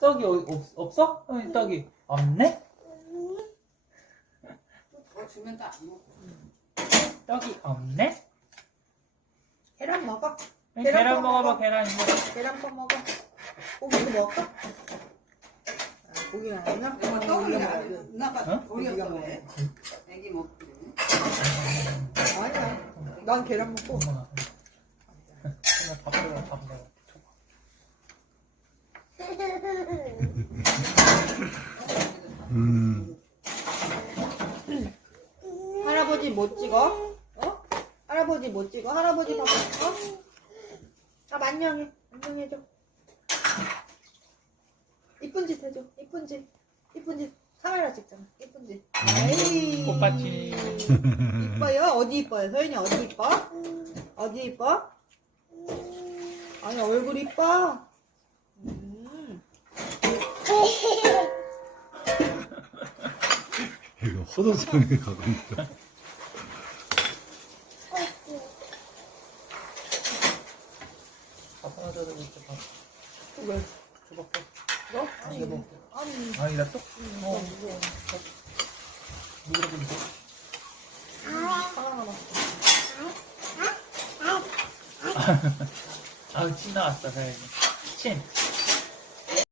떡이 어- 없, 없어? 어, 떡이 없네? 더 주면 또 안 먹어. 떡이 없네? 계란 먹어. 계란, 계란 계란 먹어. 먹어봐 계란 이거 계란 거 먹어. 고기도 먹을까? 아, 고기는 안 나? 내가 떡을 안 나가 어? 버렸어 왜? 애기 먹기로. 아니야. 난 계란 먹고. 엄마 엄마 밥 먹어 밥 먹어 줘봐. 음. 할아버지 못 찍어? 어? 할아버지 못 찍어? 할아버지 밥 먹어? 아, 만영해. 만영해줘. 이쁜 짓 해줘. 이쁜 짓. 이쁜 짓. 카메라 찍잖아. 이쁜 짓. 에이. 꽃받침. 이뻐요? 어디 이뻐요? 소연이 어디 이뻐? 어디 이뻐? 아니, 얼굴 이뻐? 음. 이거 있다. 밥 하나 줘도 이렇게 밥. 왜? 줘봐 밥. 너? 아니 이거 뭐 아니, 아니 나 떡? 음, 어 무서워. 누구라 부르지? 화가 나. 아우 침 나왔어 사연이 침